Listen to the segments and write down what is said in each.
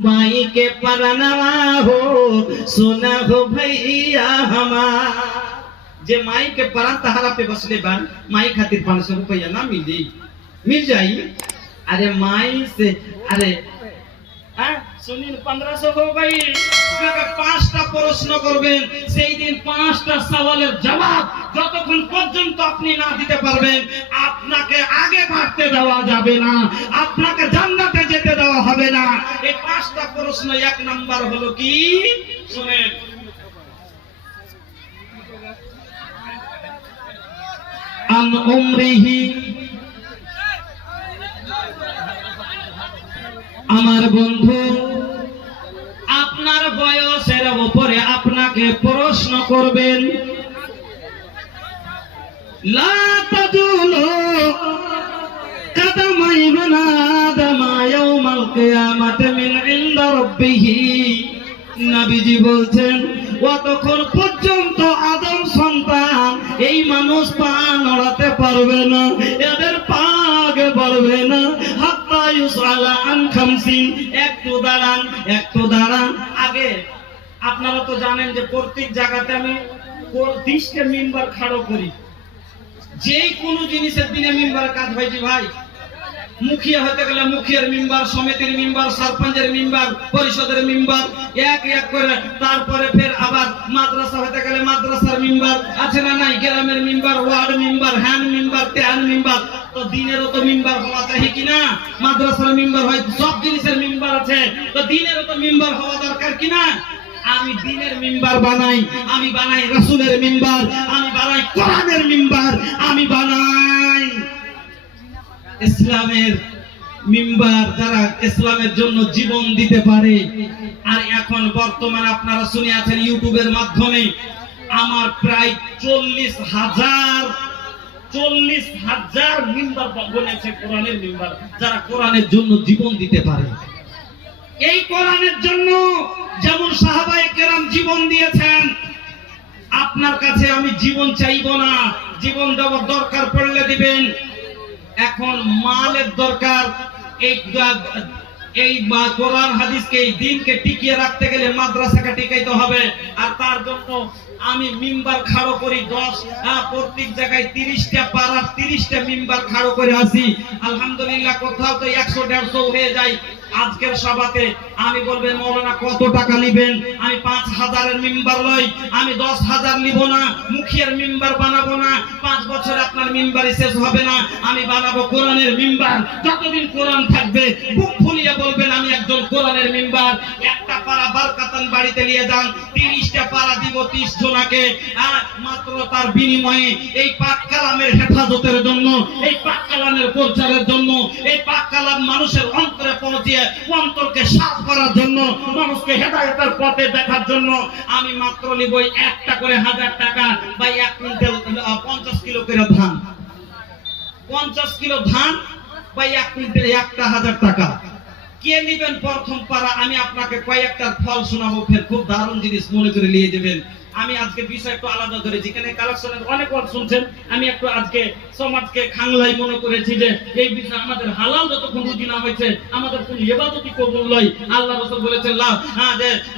माई के परनवा हो सुना हो भैया हमार। जे माई के परान तहारा पे बसले बा माई खातिर 500 रुपया ना मिल जाई। अरे माई से अरे सुनिन 1500 हो गई। 5টা প্রশ্ন করবেন, সেই দিন 5টা সওয়ালের জবাব যতক্ষণ পর্যন্ত আপনি না দিতে পারবেন আপনাকে আগে বাড়তে দেওয়া যাবে না, আপনাকে জান্নাতে যেতে দেওয়া হবে না। এই 5টা প্রশ্ন। 1 নাম্বার হলো কি শুনেন, আন উমরিহি, আমার বন্ধু আপনার বয়সের উপরে আপনাকে প্রশ্ন করবেন। লা তাজুলু কাদামা ইবনে আদম ইয়াউমাল কিয়ামাতি মিন ইনদা রাব্বিহি। নবীজি বলছেন যতক্ষণ পর্যন্ত আদম সন্তান এই মানুষ পা নড়াতে পারবে না, এদের পা আগে বাড়বে না। হাত্তা ইউসালা আন খামসিন, একটু দাঁড়ান। আগে আপনারা তো জানেন যে প্রত্যেক জায়গাতে আমি 30টা মিম্বার খাড়ো করি। যে কোনো জিনিসের দিনে মিম্বারের কাজ হয় যে ভাই, মুখিয়া হতে গেলে মুখিয়ার মিম্বার, সমিতির মিম্বার, সরপঞ্চের মিম্বার, পরিষদের মিম্বার, এক এক করে। তারপরে ফের আবার মাদ্রাসা হতে গেলে মাদ্রাসার মিম্বার আছে না নাই, গ্রামের মিম্বার, ওয়ার্ড মিম্বার, হ্যান্ড মিম্বার, ত্যান মিম্বার। তো দিনেরও তো মিম্বার হওয়া চাই কিনা? মাদ্রাসার মিম্বার হয়, সব জিনিসের মিম্বার আছে, তো দিনেরও তো মিম্বার হওয়া দরকার কিনা? আমি দিনের মিম্বার বানাই, আমি বানাই রাসূলের মিম্বার, আমি বানাই কোরআনের মিম্বার, আমি বানাই ইসলামের মিম্বার, যারা ইসলামের জন্য জীবন দিতে পারে। আর এখন বর্তমানে আপনারা শুনে আছেন ইউটিউবের মাধ্যমে আমার প্রায় 40,000 মিম্বার বনেছে কোরআনের মিম্বার, যারা কোরআনের জন্য জীবন দিতে পারে। এই কোরআনের জন্য যেমন সাহাবায়ে কেরাম জীবন দিয়েছেন, আপনার কাছে আমি জীবন চাইবো না, জীবন দেওয়ার দরকার পড়লে দিবেন। এখন মালের দরকার। এই কোরআন হাদিসকে, এই দিনকে টিকিয়ে রাখতে গেলে মাদ্রাসাকে টিকাইতে হবে। আর তার জন্য আমি মিম্বার খাড়ো করি 10, প্রত্যেক জায়গায় 30টা পাড়ার 30টা মিম্বার খাড়ো করে আসি। আলহামদুলিল্লাহ কোথাও তো 100-150 হয়ে যায়। আজকের সভাতে আমি বলবেন মৌলানা কত টাকা নেবেন? আমি 5,000-এর মিম্বার লই, আমি 10,000 নিব না, মুখিয়ার মিম্বার বানাবো না। 5 বছর আপনার মিম্বারই শেষ হবে না। আমি বানাবো কোরআনের মিম্বার। যতদিন কোরআন থাকবে বুক ফুলিয়ে বলবেন আমি একজন কোরআনের মিম্বার। একটা পাড়া বারকাতান বাড়িতে নিয়ে যান, 30টা পাড়া দিব 30 জনাকে, মাত্র তার বিনিময়ে এই পাক কালামের হেফাজতের জন্য, এই পাক কালামের প্রচারের জন্য, এই পাক কালাম মানুষের অন্তরে পৌঁছিয়ে অন্তরকে সাফ করার জন্য, মানুষকে হেদায়েতের পথে দেখার জন্য আমি মাত্র নিব একটা করে 1000 টাকা বা 1 কুইন্টাল 50 কিলো করে ধান। 50 কিলো ধান বা 1 কুইন্টাল 1000 টাকা। কে নেবেন প্রথম পারা? আমি আপনাকে কয়েকটা ফল শোনাবো, ফের খুব দারুণ জিনিস মনে করে নিয়ে যাবেন। আমি আজকে বিষয় একটু আলাদা ধরেছি, যেখানে কালেকশনের অনেক ওয়ার্ড শুনছেন, আমি একটু আজকে সমাজকে খাংলাই মনে করেছি যে এই বিষয় আমাদের হালাল যতক্ষণ রুজি না হয়েছে আমাদের কোন ইবাদতই কবুল নয়। আল্লাহ রাসূল বলেছেন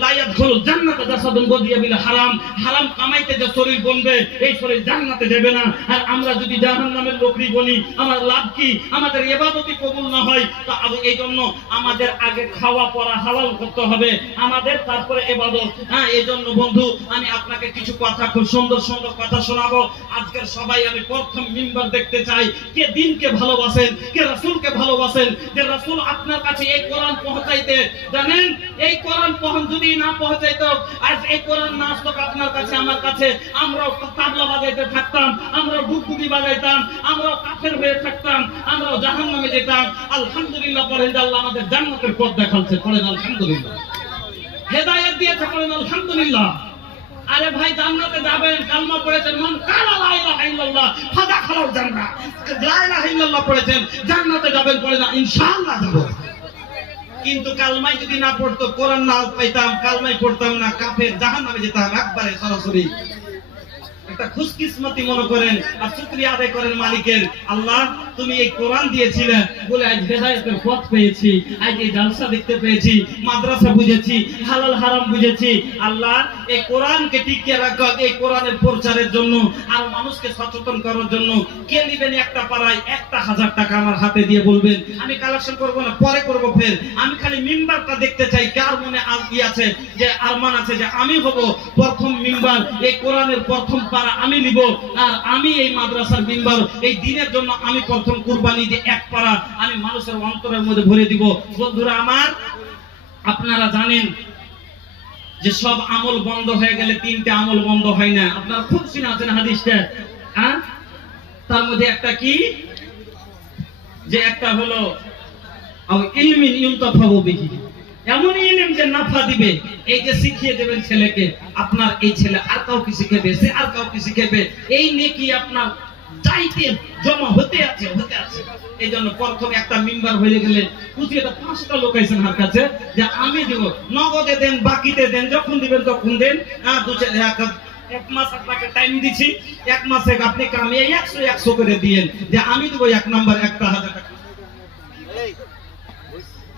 লা ইয়াদখুলুল জান্নাতা জাসাদুন গদিয়া বিল হারাম, হারাম কামাইতে যে শরীর বনবে এই শরীর জান্নাতে যাবে না। আর আমরা যদি জাহান্নামের লোকরি বনি আমার লাভ কি? আমাদের ইবাদতই কবুল না হয়। তো এই জন্য আমাদের আগে খাওয়া পড়া হালাল করতে হবে আমাদের, তারপরে ইবাদত। এই জন্য বন্ধু আমি আপনাকে কিছু কথা, খুব সুন্দর সুন্দর কথা শোনাবো। আজকের সবাই আমি প্রথম মিম্বার দেখতে চাই কে দিনকে ভালোবাসেন, কে রাসূলকে ভালোবাসেন, যে রাসূল আপনার কাছে এই কোরআন পৌঁছাইতে জানেন। এই কোরআন যদি না পৌঁছাইতো, আজ এই কোরআন না আসতো আপনার কাছে আমার কাছে, আমরাও তাবলা বাজাইতে থাকতাম, আমরাও ডুগডুগি বাজাইতাম, আমরাও কাফের হয়ে থাকতাম, আমরাও জাহান্নামে যেতাম। আলহামদুলিল্লাহ পড়েন যে আল্লাহ আমাদের জান্নাতের পথ দেখাচ্ছে, পড়েন আলহামদুলিল্লাহ। হেদায়েত দিয়েছে, পড়েন আলহামদুলিল্লাহ। আরে ভাই জান্নাতে যাবেন, কালমা পড়েছেন, মান কালা লা ইলাহা ইল্লাল্লাহ ফাদাখালাল জান্নাহ, লা ইলাহা ইল্লাল্লাহ পড়েছেন জান্নাতে যাবেন, পড়ে না ইনশাআল্লাহ যাব। কিন্তু কালমাই যদি না পড়তো, কোরআন না পাইতাম, কালমাই পড়তাম না, কাফের জাহান্নামে যেতাম একবারে সরাসরি। একটা খুশকিসমতি মনে করেন আর শুকরিয়া আদায় করেন মালিকের। আল্লাহ তুমি এই কোরআন দিয়েছিলে বলে আজ হেদায়েতের পথ পেয়েছি, আজ এই জালসা দেখতে পেয়েছি, মাদ্রাসা বুঝেছি, হালাল হারাম বুঝেছি। আল্লাহ এই কোরআনকে টিকিয়ে রাখো, এই কোরআনের প্রচারের জন্য আর মানুষকে সচেতন করার জন্য কে নেবেন একটা পাড়ায় 1000 টাকা আমার হাতে দিয়ে বলবেন, আমি কালেকশন করব না, পরে করব ফের। আমি খালি মিম্বারটা দেখতে চাই, কার মনে আজকি আছে যে আরমান আছে যে আমি হব প্রথম মিম্বার, এই কোরআনের প্রথম পাড়া আমি নিব, আর আমি এই মাদ্রাসার মিম্বার, এই দিনের জন্য আমি প্রথম কুরবানি দিয়ে এক পাড়া আমি মানুষের অন্তরের মধ্যে ভরে দিব। বন্ধুরা আমার, আপনারা জানেন যে সব আমল বন্ধ হয়ে গেলে 3টে আমল বন্ধ হয় না। আপনারা খুব শুনে আছেন হাদিসটা, হ্যাঁ? তার মধ্যে একটা কি, যে একটা হলো ইলমিন ইউনতাফাউ বিহি, এমন ইলম যে নাফা দিবে, এই যে শিখিয়ে দেবেন ছেলেকে, আপনার এই ছেলে আর কাউকে শিখাবে, সে আর কাউকে শিখাবে, এই নেকি আপনার চাইতে জমা হতে আছে। এই জন্য প্রথম একটা মিম্বার হয়ে গেলে খুশি, এটা 5টা লোক আইছেন হার কাছে যে আমি দেব, নগদে দেন, বাকিতে দেন, যখন দিবেন তখন দেন। এক মাস আপনাকে টাইম দিচ্ছি, 1 মাসে আপনি কামিয়ে 100 করে দিয়েন যে আমি দেবো 1 নাম্বার 1000 টাকা।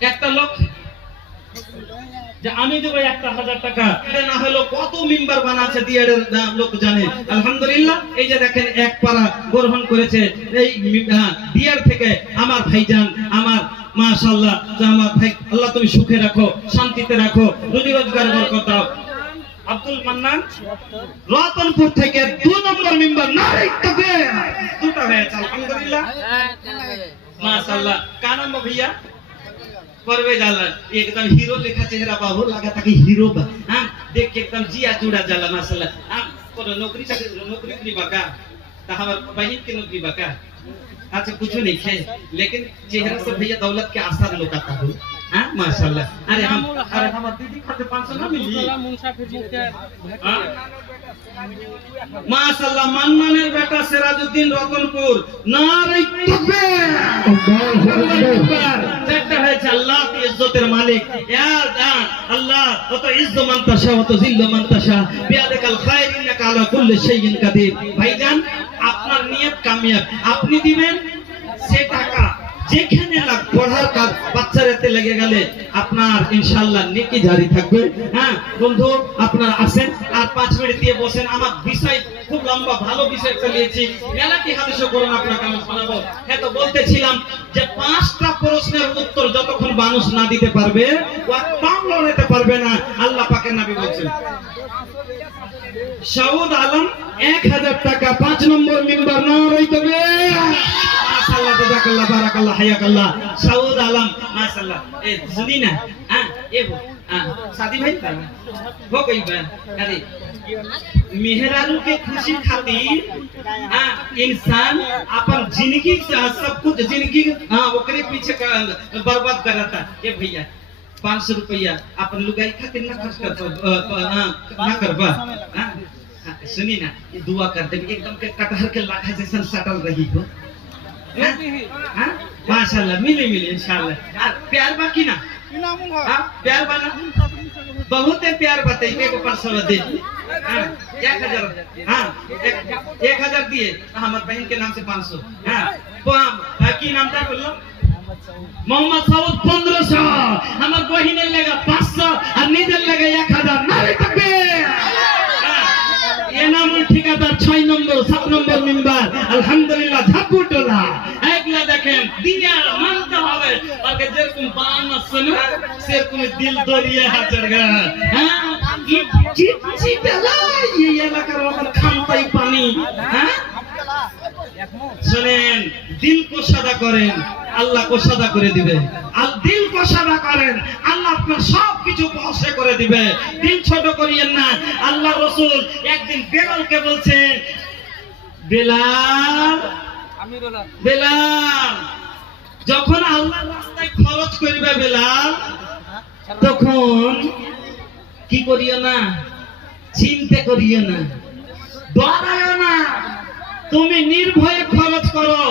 একটা লোক যে আমি দেবো 1000 টাকা, এটা না হলো কত মিম্বার বানাচ্ছে দিয়ারের লোক জানে। আলহামদুলিল্লাহ, এই যে দেখেন এক পাড়া গ্রহণ করেছে এই দিয়ার থেকে আমার ভাইজান, আমার মাশাআল্লাহ, আমার ভাই, আল্লাহ তুমি সুখে রাখো, শান্তিতে রাখো, রুজি রোজগার বরকত দাও। আব্দুল মান্নান রতনপুর থেকে 2 নম্বর মিম্বার, নারে তাকবীর, 2টা হয়েছে আলহামদুলিল্লাহ মাশাআল্লাহ। কার নাম भैया? परवेज आलम, एकदम हीरो लेखा चेहरा बाबू, लगा था कि हीरो बा, हां देख के एकदम जिया जुड़ा जाला माशाल्लाह। हां कोनो नौकरी नहीं बाका, ता हमर बहिन के नौकरी बाका, अच्छा कुछ नहीं है, लेकिन चेहरा से भैया दौलत के आसार लोकाता हो। हां माशाल्लाह। अरे हम दीदी खाते 500 ना मिली माशाल्लाह। मान्नाনের বেটা সিরাজউদ্দিন রতনপুর, নারে তাকবীর, যেটা হয়েছে আল্লাহ ইজ্জতের মালিক, আল্লাহ অত ইজ্জ মান তাশা অত জিল্ল মান তাশা বিয়াদাকাল খায়র ইন্নাকা আলা কুল্লি শাইইন কাদির। ভাইজান, আপনার নিয়ত কামিয়াব, আপনি দিবেন সে টাকা যেখানে লাগ পড়ার কাজ বাচ্চার হাতে লেগে গেলে আপনার ইনশাআল্লাহ নেকি জারি থাকবে। হ্যাঁ বন্ধু, আপনারা আসেন আর 5 মিনিট দিয়ে বসেন। আমার বিষয় খুব লম্বা, ভালো বিষয় চালিয়েছি, মেলাটি হাদিসও করুন, আপনাকে আমি শোনাবো। হ্যাঁ, তো বলতেছিলাম যে 5টা প্রশ্নের উত্তর যতক্ষণ মানুষ না দিতে পারবে, ও পাম লড়াইতে পারবে না। আল্লাহ পাকের নবী বলেছেন, শাহুদ আলম 1000 টাকা, 5 নম্বর মিম্বার, নারে তাকবীর, মাশাআল্লাহ, জাযাকাল্লাহ, বারাকাল্লাহ, হায়াকাল্লাহ। শাহুদ আলম माशाल्लाह। ए सुनी ना, हां ये वो शादी भाई का हो गई बा। अरे मेहरारू के खुशी खातिर हां इंसान अपन जिंदगी से सब कुछ जिंदगी हां ओकरे पीछे बर्बाद करता। ये भैया 500 रुपया अपन लुगाई खातिर ना खर्च ना करबा। हां सुनी ना, दुआ कर दे, एकदम के कटहर के लाखा जैसा सटल रही हो। हां माशाल्लाह, मिले इंशाल्लाह। प्यार बाकी ना, हां प्यार बना, बहुत है प्यार बताइए को 500 दे। हां 1000, हां 1000 दिए हमार बहन के नाम से 500। हां की नाम था बोलो? मोहम्मद साउद 1500, हमार बहिনের লাগা 500 আর নিজের লাগা 1000। নারে তাকবীর। এনামুল ঠিকাদার 6 নম্বর 7 নম্বর মিম্বার, আলহামদুলিল্লাহ ঝাপুটোলা। একলা দেখেন দিনে মানতে হবে, আগে যেরকম বান আছে না সেরকম দিল দরিয়ে হাজার গা। হ্যাঁ চিচি বেলা এই এলাকার আমার খামতাই পানি। হ্যাঁ শুনেন, দিল को সাদা করেন, আল্লাহ को সাদা করে দিবে। আর দিল को সাদা করেন, আল্লাহ আপনার সবকিছু বহসে করে দিবে। দিল ছোট করিয়েন না। আল্লাহ রাসূল একদিন বেলালকে বলছেন, বেলাল বেলাল যখন আল্লাহর রাস্তায় খরচ করবে বেলাল, তখন কি করিও না, চিন্তা করিও না, ডরায়ও না, তুমি নির্ভয়ে খরচ করো,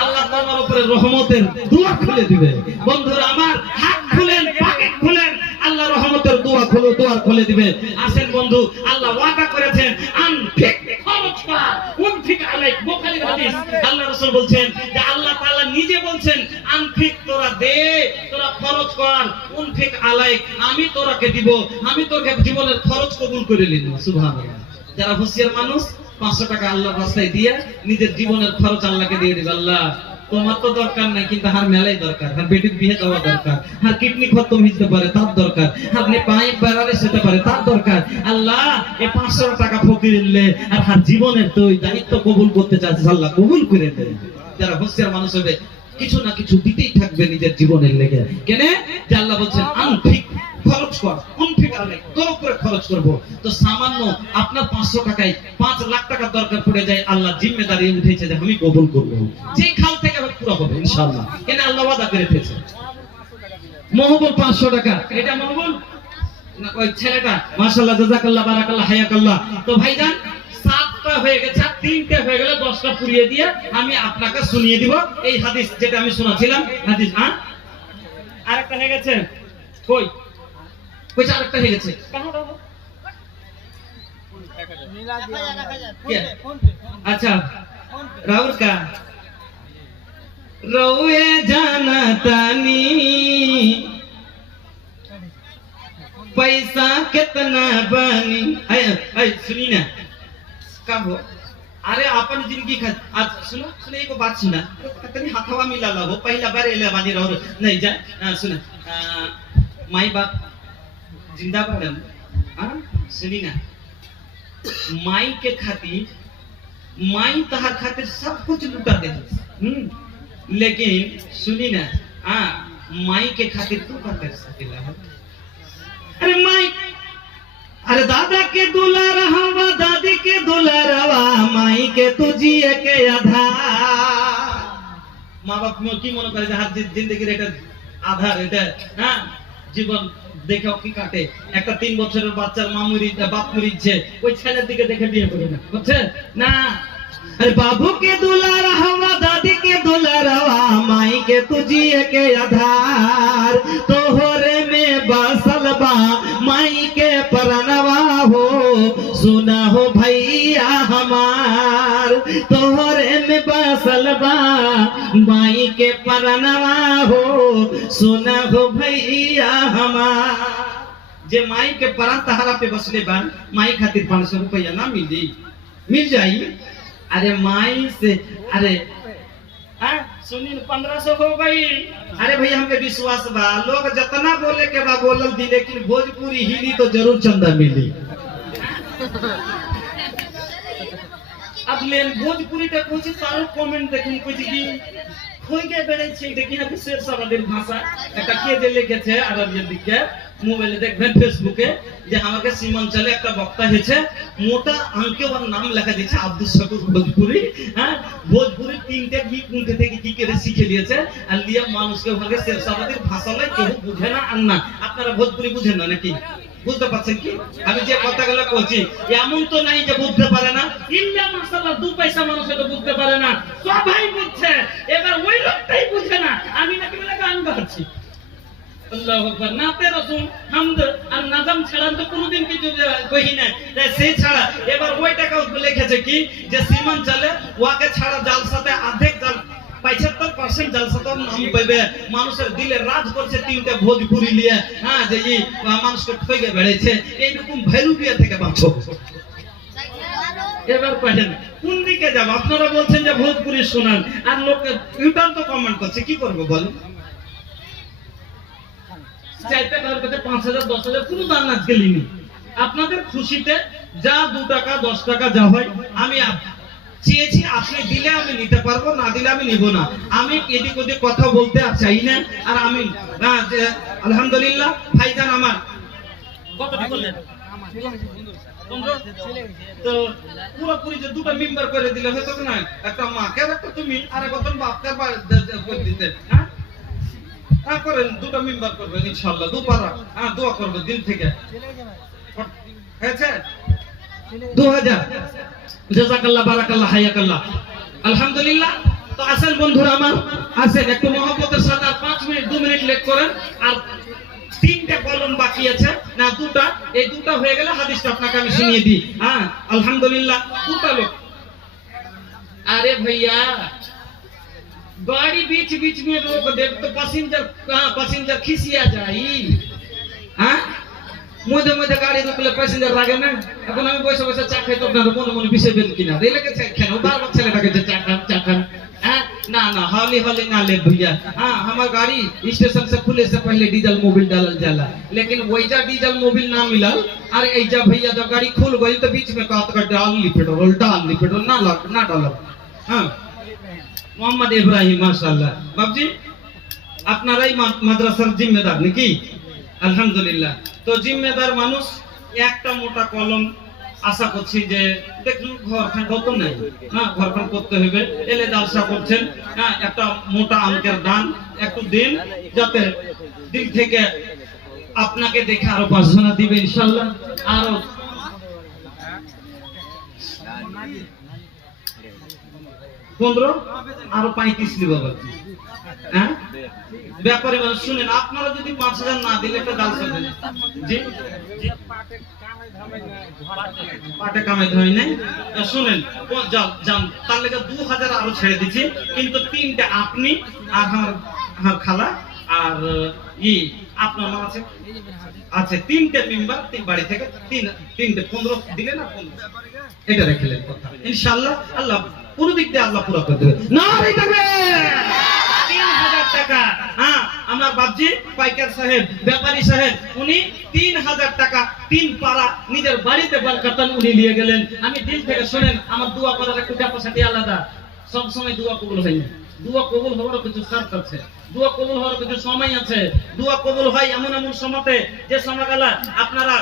আল্লাহ তোমার উপরে রহমতের দুয়ার খুলে দিবে। বন্ধুরা আমার, হাত খুলেন, পকেট খুলেন, আল্লাহ রহমতের দুয়ার খুলে দিবে। আসেন বন্ধু, আল্লাহ ওয়াদা করেছেন, আনফিক খরচ কর, উনফিক আলাইক, বুখারীর হাদিস। আল্লাহ রাসূল বলছেন যে আল্লাহ তাআলা বলছেন আনফিক তোরা দে, তোরা খরচ কর, উনফিক আলাইক আমি তোরাকে দিব, আমি তোকে জীবনের খরচ কবুল করে নিলাম। সুবহানাল্লাহ। যারা হুঁশিয়ার মানুষ 500 টাকা আল্লাহর রাস্তায় দিয়ে নিজের জীবনের খরচ আল্লাহকে দিয়ে দিবে। আল্লাহ তোমার তো দরকার নাই, কিন্তু হার মেলাই দরকার, হার বেটির বিয়ে দেওয়া দরকার, হার কিডনি খতম হইতে পারে তার দরকার, আপনি পাইপ বাড়ালে সেটা পারে তার দরকার। আল্লাহ এই 500 টাকা ফকির দিলে আর হার জীবনের তো দায়িত্ব কবুল করতে চাচ্ছে, আল্লাহ কবুল করে দেয়। যারা হুঁশিয়ার মানুষ হবে কিছু না কিছু দিতেই থাকবে নিজের জীবনের লেগে। কেন যে আল্লাহ বলছেন আনফিক খরচ কর, উনফিক আলাইক তোর উপরে খরচ করব। তো সামান্য আপনার 500 টাকায় 5 লাখ টাকা দরকার পড়ে যায়, আল্লাহ জিম্মেদারি উঠেছে যে আমি কবুল করব, যে খাল থেকে পুরো হবে ইনশাআল্লাহ। কেন আল্লাহ ওয়াদা করে রেখেছে। মহবুব 500 টাকা, এটা মহবুব না ওই ছেলেটা মাশাআল্লাহ জাযাকাল্লাহ বারাকাল্লাহ হায়াকাল্লাহ। তো ভাইজান 7টা হয়ে গেছে, 3টে হয়ে গেলে 10টা পুরিয়ে দিয়ে আমি আপনাকে শুনিয়ে দিব এই হাদিস যেটা আমি শোনাছিলাম। হাদিস আরেকটা হয়ে গেছে, কই কই আরেকটা হয়ে গেছে, अच्छा राहुल का रोए जाना तानी पैसा कितना बनी। सुनी ना कब हो, अरे अपन जिंदगी आज सुनो सुनो एक बात सुना, तनी हथवा मिला ला हो पहला बार एले बानी रहो नहीं जा। सुना माई बाप जिंदाबाद। सुनी ना माई के खातिर माई तहार खातिर सब कुछ लुटा दे, लेकिन सुनी ना माई के खातिर तू का कर सकेला। अरे माई, अरे दादा के दुलारा हवा दादी के दुलारावा माई के तू जिए के आधार। माँ बाप की মনে করে যে হার জিন্দেগির এটা আধার, এটা জীবন দেখো কি কাটে। একটা 3 বছরের বাচ্চার মা মরিছে বাপ মরিছে, ওই ছেলের দিকে দেখে বিয়ে করে না, বুঝছেন না। अरे बाबू के दुलारा हवा दादी के दुलारावा माई के तुझिए के आधार, तोहरे में बसलबा माई के परनवा हो, सुना हो भैया हमार, तोहरे में बसलबा माई के परनवा हो, सुना हो भैया हमार। जे माई के परान तहारा पे बसले बा, माई खातिर 500 रुपया ना मिली, मिल जाई। अरे माई से अरे सुनी 1500 हो गई। अरे भैया हमें विश्वास बा, लोग जितना बोले के बा बोलल दी, लेकिन भोजपुरी हिली तो जरूर चंदा मिली। अब लेन भोजपुरी ता कुछ तारो कमेंट देखिन कुछ की কই গে বেড়াইছে, এটা কি হবে শের সাবাদের ভাষা। একটা কে যে লিখেছে আরবিয়ার দিকে মোবাইলে দেখবেন ফেসবুকে যে আমাকে সীমাঞ্চলে একটা বক্তা হয়েছে, মোটা আঙ্কে ওর নাম লেখা দিয়েছে আব্দুল শাকুর ভোজপুরি। ভোজপুরি 3টে কি কোনটা থেকে কি করে শিখে নিয়েছে আর লিয়া মানুষকে ওখানে শের সাবাদের ভাষা লাই কেউ বুঝে না। আর না আপনারা ভোজপুরি বুঝেন না নাকি? বুঝতে পারছেন কি আমি যে কথাগুলো বলছি? এমন তো নাই যে বুঝতে পারে না, ইল্লা মাশাআল্লাহ 2 পয়সা মানুষ তো বুঝতে পারে না, সবাই বুঝছে। এবার ওই লোকটাই বুঝে না, আমি নাকি বলে গান গাচ্ছি আল্লাহু আকবার, নাতে রাসূল হামদ আর নাজাম ছাড়া তো কোনোদিন কিছু কই না। সেই ছাড়া এবার ওইটাকেও লিখেছে কি যে সীমাঞ্চলে ওয়াকে ছাড়া জালসাতে অর্ধেক জাল 75% জালসা তো নাম পাইবে, মানুষের দিলে রাজ করছে 3টে ভোজপুরি নিয়ে। যে এই মানুষকে ঠকে বেড়েছে, এইরকম ভৈরবিয়া থেকে বাঁচো। এবার কহেন কোন দিকে যাব? আপনারা বলছেন যে ভোজপুরি শোনান, আর লোক ইউটার্ন তো কমেন্ট করছে, কি করবো বলেন? চাইতে কারোর কাছে 5000 10,000 কোনো দান আজকে লিনি। আপনাদের খুশিতে যা 2 টাকা 10 টাকা যা হয় আমি চেয়েছি, আপনি দিলে আমি নিতে পারবো, না দিলে আমি নিব না। আমি এদিক ওদিক কথা বলতে আর চাই না। আর আমি আলহামদুলিল্লাহ ভাইজান আমার কতটি করলেন তো পুরোপুরি যে 2টা মেম্বার করে দিলে হতো না, একটা মাকে আর একটা তুমি, আর একজন বাপকে করে দিতে। করেন 2টা মেম্বার করবেন ইনশাআল্লাহ, দুপারা দোয়া করবে দিল থেকে। হয়েছে 2000 জাযাকাল্লাহ বারাকাল্লাহ হায়াকাল্লাহ আলহামদুলিল্লাহ। তো আসেন বন্ধুরা আমার, আসেন একটু মহব্বতের সাথে 5 মিনিট 2 মিনিট লেট করেন। আর 3টে কলম বাকি আছে না 2টা, এই 2টা হয়ে গেলে হাদিসটা আপনাকে আমি শুনিয়ে দিই। আলহামদুলিল্লাহ 2টা লোক। আরে ভাইয়া गाड़ी बीच बीच में रोक दे तो पैसेंजर खिसिया जाई। হ্যাঁ মধ্যে মধ্যে গাড়ি রুকলে প্যাসেঞ্জার লাগে না। এখন আমি বসে বসে চা খাই তো আপনারা মনে মনে বিষয় বের কিনা রেলেকে কেন বারবার ছেলেটাকে যে চা খান। ना ना हौली हौली ना ले भैया। हाँ हमार गाड़ी स्टेशन से खुले से पहले डीजल मोबिल डालल जाला, लेकिन वैजा डीजल मोबिल ना मिलल। अरे ऐजा भैया जब गाड़ी खुल गई तो बीच में कहत कर डाल ली पेट्रोल ना डाल। हाँ मोहम्मद इब्राहिम माशाल्लाह बाबूजी আপনারাই মাদ্রাসার জিম্মেদার নাকি? আলহামদুলিল্লাহ। তো জিম্মেদার মানুষ একটা মোটা কলম আশা করছি যে দেখুন ঘরখান কত নাই, হ্যাঁ ঘরখান করতে হবে এলে জালসা করছেন। হ্যাঁ একটা মোটা অঙ্কের দান একটু দিন, যাতে দিল থেকে আপনাকে দেখে আরো 5 জনা দিবে ইনশাআল্লাহ। আরো পনেরো আরো 35 নিব বাকি। হ্যাঁ ব্যাপারে মানুষ শুনেন, আপনারা যদি 5000 না দিলে একটা জালসা দেন। জি পাটে কামাই ধরে নাই শুনেন যান তার লেগে 2000 আরো ছেড়ে দিচ্ছি, কিন্তু 3টে আপনি আর আমার খালা আর আপনার নাম আছে আচ্ছা 3টে মেম্বার বাড়ি থেকে 3টে 15 দিলে না 15 এটা রেখেলেন কথা ইনশাআল্লাহ। আল্লাহ পুরো দিক দিয়ে আল্লাহ পুরো করে দেবে। নারে তাকবীর। 3000 টাকা। হ্যাঁ আমার বাপজি পাইকার সাহেব ব্যাপারী সাহেব উনি 3000 টাকা 3 পারা নিজের বাড়িতে বরকতান উনি নিয়ে গেলেন। আমি দিল থেকে শুনেন, আমার দোয়া করার একটু ক্যাপাসিটি আলাদা। সব সময় দোয়া কবুল হয় না, দোয়া কবুল হওয়ার কিছু শর্ত আছে, দোয়া কবুল হওয়ার কিছু সময় আছে। দোয়া কবুল হয় এমন সময়তে যে সময়কালে আপনারা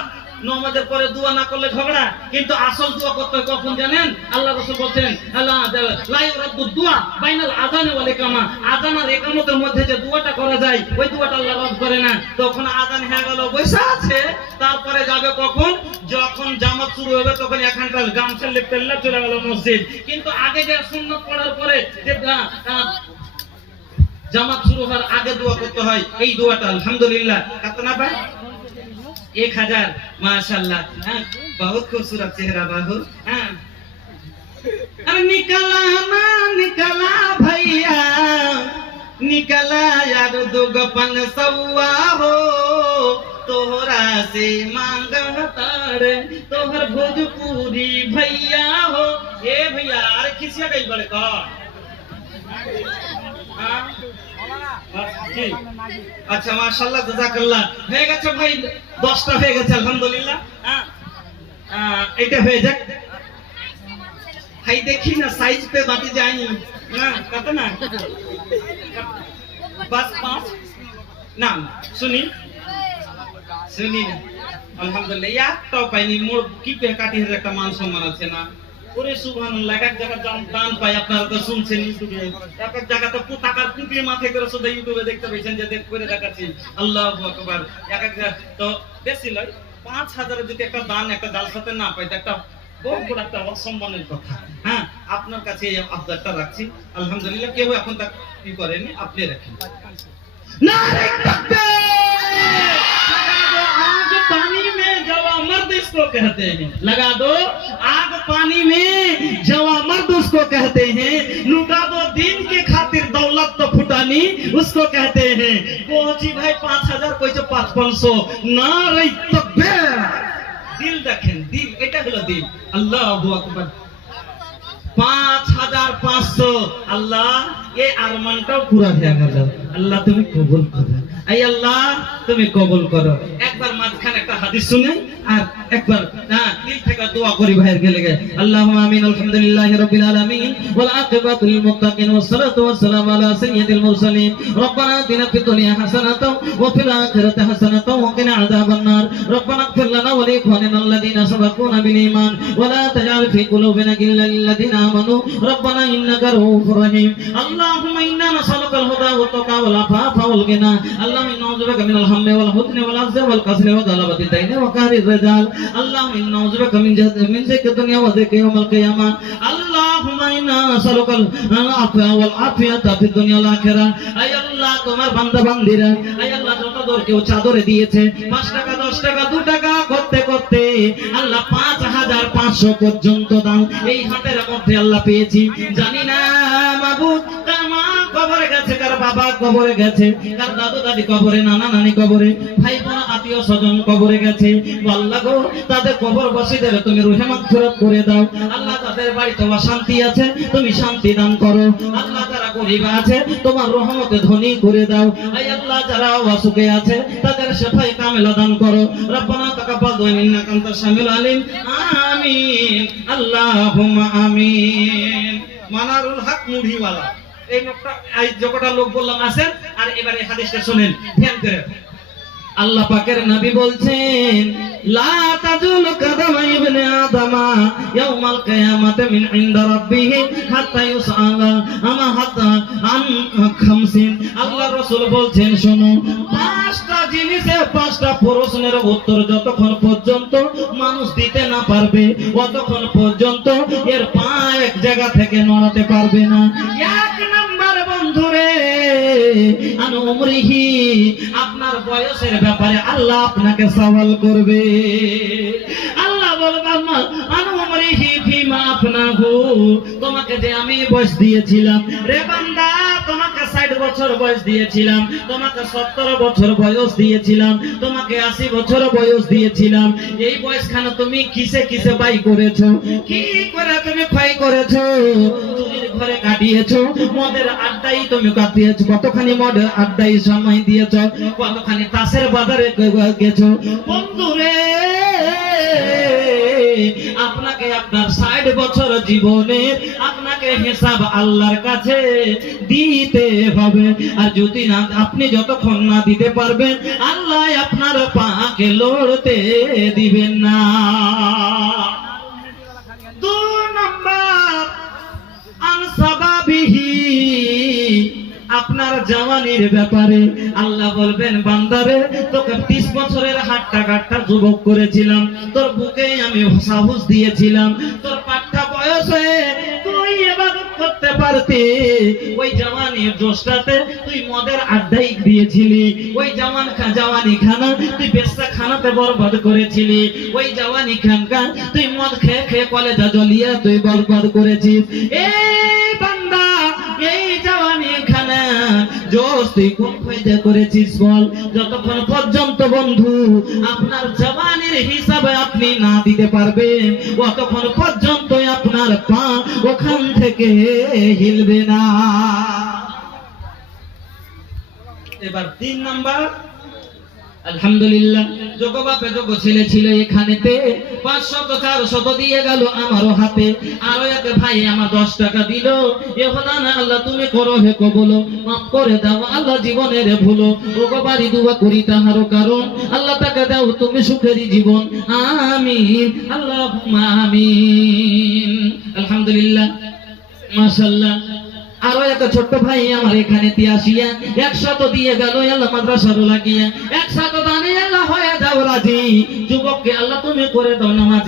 নামাজের পরে দোয়া না করলে ঝগড়া, কিন্তু আসল দোয়া করতে হয় কখন জানেন? আল্লাহ রাসূল বলেন আল্লাহ লা ইউরাদ্দু দুআ বাইনাল আযান ওয়াল ইকামা। আযান আর ইকামতের মধ্যে যে দোয়াটা করা যায় ওই দোয়াটা আল্লাহ রদ করে না। তখন আযান হয়ে গেল বসে আছে, তারপরে যাবে কখন? যখন জামাত শুরু হবে তখন এখানটা গামছা লেপতে চলে গেল মসজিদ। কিন্তু আগে যে সুন্নাত পড়ার পরে যে জামাত শুরু হওয়ার আগে দোয়া করতে হয়, এই দোয়াটা আলহামদুলিল্লাহ কত না ভাই 1000 माशाल्लाह। हाँ बहुत खूबसूरत चेहरा बाबू। हाँ अरे निकला भैया निकला यार दुगपन सौआ हो, तोहरा से मांगता रे तोहर भोजपुरी भैया हो। ए भैया अरे खिसिया गई बड़का। আচ্ছা মাশাআল্লাহ জাযাকাল্লাহ হয়ে গেছে ভাই 10টা হয়ে গেছে আলহামদুলিল্লাহ। এটা হয়ে যাক ভাই, দেখি না সাইজ पे বাতি যায়নি না কত না বাস 5 না শুনি আলহামদুলিল্লাহ। একটাও পাইনি মোর কি পে কাটি এর একটা মান সম্মান আছে না। ওরে সুবহানাল্লাহ। এক জায়গা দান পাই আপনারা তো শুনছেন ইউটিউবে, এক জায়গা তো টাকার পুঁটলি মাথায় করে শুধু ইউটিউবে দেখতে পেয়েছেন যে দেখ করে দেখাচ্ছি। আল্লাহু আকবার। এক জায়গা তো বেশি লয় 5000 যদি একটা দান একটা জালসাতে না পাই একটা বহু বড় একটা অসম্মানের কথা। হ্যাঁ আপনার কাছে এই আবদারটা রাখছি আলহামদুলিল্লাহ। কেউ এখন তা কি করেনি, আপনি রাখেন। নারে তাকবীর। आग पानी में जवा मर्द इसको कहते हैं, लगा दो आग पानी में जवा मर्द उसको कहते हैं, लुटा दो दिन के खातिर दौलत तो फुटानी उसको कहते हैं। पहुंची भाई 5000 कोई 500 नारे तकबीर। दिल देखें दिल, এটা হলো দিল। আল্লাহু আকবার। 5500 আল্লাহ এই আরমানটাও পুরা হয়ে গেল। আল্লাহ তুমি কবুল করো, আই আল্লাহ তুমি কবুল করো। একবার মাঝখানে একটা হাদিস শুনে আর একবার দিল থেকে দোয়া করি ভাইয়ের গেলে গে। আল্লাহুম্মা আমিন। আলহামদুলিল্লাহি রাব্বিল আলামিন ওয়াল আকিবাতু লিল মুত্তাকিন ওয়াস সালাতু ওয়াস সালামু আলা সাইয়্যিদিল মুরসালিন। রব্বানা আতিনা ফিদ দুনিয়া হাসানাতাও ওয়া ফিল আখিরাতি হাসানাতাও ওয়া কিনা আযাবান নার। রব্বানা ইগফির লানা ওয়া লিইখওয়ানিনা আল্লাযীনা সাবাকুনা বিল ঈমান ওয়া লা তাজআল ফি কুলুবিনা গিল্লাল লিল্লাযীনা আমানু রব্বানা ইন্নাকা রাউফুর রহিম। আল্লাহুম্মা ইন্না নাসআলুকাল হুদা ওয়াত তাকা ওয়াল আফাফা ওয়াল গিনা। আল্লাহুম্মা ইন্না নাউযু বিকা মিনাল হাম্মি ওয়াল হুজনি ওয়াল আহজানি ওয়াল কাসলি ওয়া দালাবাতিদ দাইনি ওয়া কারির রিজাল। আল্লাহুম্মা ইন্না নাউযু বিকা মিন যিকরি দুনিয়া ওয়া যিকরি ইয়াউমিল কিয়ামাহ। আল্লাহুম্মা ইন্না নাসআলুকাল আফওয়া ওয়াল আফিয়াতা ফিদ দুনিয়া ওয়াল আখিরাহ। আয় আল্লাহ তোমার বান্দা বান্দীরা আয় আল্লাহ যত দর কেউ চাদরে দিয়েছে 5 টাকা 10 টাকা 2 টাকা করতে করতে আল্লাহ 5500 পর্যন্ত দাও এই হাতের মধ্যে আল্লাহ পেয়েছি। জানি না মাবুদ কামা কবরে বাবা কবরে গেছে, কার দাদু দাদি কবরে, নানা নানি কবরে, ভাই বোন আত্মীয় স্বজন কবরে গেছে। আল্লাহ গো তাদের কবরবাসীদের তুমি রুহে মাগফিরাত করে দাও। আল্লাহ তাদের বাড়িতে অশান্তি আছে, তুমি শান্তি দান করো। আল্লাহ যারা গরীব আছে তোমার রহমতে ধনী করে দাও। আয় আল্লাহ যারা অসুখে আছে তাদের শিফায়ে কামিলা দান করো। রব্বানা তাকাব্বাল ইন্নাকা আনতাস সামিউল আলিম। আমিন আল্লাহুম্মা আমিন। মানারুল হক মুড়িওয়ালা এই লোকটা, এই যতটা লোক বললাম আছেন। আর এবারে হাদিসটা শুনেন ধ্যান করে। আল্লাহ পাকের নবী বলছেন, লা তাজুলু কাদামা ইবনে আদামা ইয়াউমাল কিয়ামাতি মিন ইনদা রাব্বিহি হাত্তা ইউসআলা আমা হাত্তা আন খামসিন। আল্লাহ রাসূল বলছেন, শোনো, পাঁচটা জিনিসের পাঁচটা প্রশ্নের উত্তর যতক্ষণ পর্যন্ত মানুষ দিতে না পারবে ততক্ষণ পর্যন্ত এর পা এক জায়গা থেকে নড়াতে পারবে না। এক নাম্বার বন্ধুরে, আন উমরিহি, আপনার বয়সের ব্যাপারে আল্লাহ আপনাকে সওয়াল করবে। আল্লাহ বলবে, আন উমরিহি ফিমা আফনাহু, তোমাকে যে আমি বয়স দিয়েছিলাম রে বান্দা, তোমাকে 60 বছর বয়স দিয়েছিলাম, তোমাকে 70 বছর বয়স দিয়েছিলাম, তোমাকে 80 বছর বয়স দিয়েছিলাম। এই বয়সখানে তুমি কিসে কিসে ব্যয় করেছো, কি করে তুমি ক্ষয় করেছো? চুরির ঘরে কাটিয়েছো, মদের আড্ডায় তুমি কাটিয়েছো, কতখানি মদের আড্ডায় সময় দিয়েছো, কতখানি তাসের বাজারে গেছো। বন্ধুরে, আপনাকে আপনার 60 বছর জীবনের আপনাকে হিসাব আল্লাহর কাছে দিতে হবে। আর যদি না, আপনি যতক্ষণ না দিতে পারবেন আল্লাহ আপনার পাকে লড়তে দিবেন না। 2 নম্বর, আনসাবাবিহি, আপনার জওয়ানির ব্যাপারে আল্লাহ বলবেন, বান্দারে তোকে 30 বছরের হাট্টা কাট্টা যুবক করেছিলাম, তোর বুকে আমি সাহস দিয়েছিলাম, তোর পাট্টা বয়সে তুই ইবাদত করতে পারতি, ওই জওয়ানির জোশটাতে তুই মদের আড্ডাই দিয়েছিলি, ওই জওয়ানি খানা তুই বেশ্যা খানাতে বরবাদ করেছিলি, ওই জওয়ানি খানকা তুই মদ খেয়ে খেয়ে কলেজা জ্বলিয়ে তুই বরবাদ করেছিস। এই বান্দা, এই জওয়ানি খানা জোশ তুই কোন ফায়দা করেছিস বল? যতক্ষণ পর্যন্ত বন্ধু আপনার জওয়ানির হিসাবে আপনি না দিতে পারবেন ততক্ষণ পর্যন্ত আপনার পা ওখান থেকে হিলবে না। এবার 3 নাম্বার, আলহামদুলিল্লাহ, যোগ্য বাপে যোগ্য ছেলে ছিল এখানেতে, 500 400 দিয়ে গেল আমারও হাতে। আরো এক ভাই আমার 10 টাকা দিল। এ হলো না, আল্লাহ তুমি করো হে কবুল, মাফ করে দাও আল্লাহ জীবনের ভুলো। ওগো বাড়ি দুয়া করি তাহারও কারণ, আল্লাহ তাকে দাও তুমি সুখেরই জীবন। আমিন আল্লাহুম্মা আমিন। আলহামদুলিল্লাহ, মাশাআল্লাহ। আরো একটা ছোট্ট ভাই আমার এখানে আসিয়া 100 দিয়ে গেল আল্লাহ মাদ্রাসার লাগিয়া, 100 দানে আল্লাহ হয়ে যাও রাজি। যুবককে আল্লাহ তুমি করে দাও নামাজ।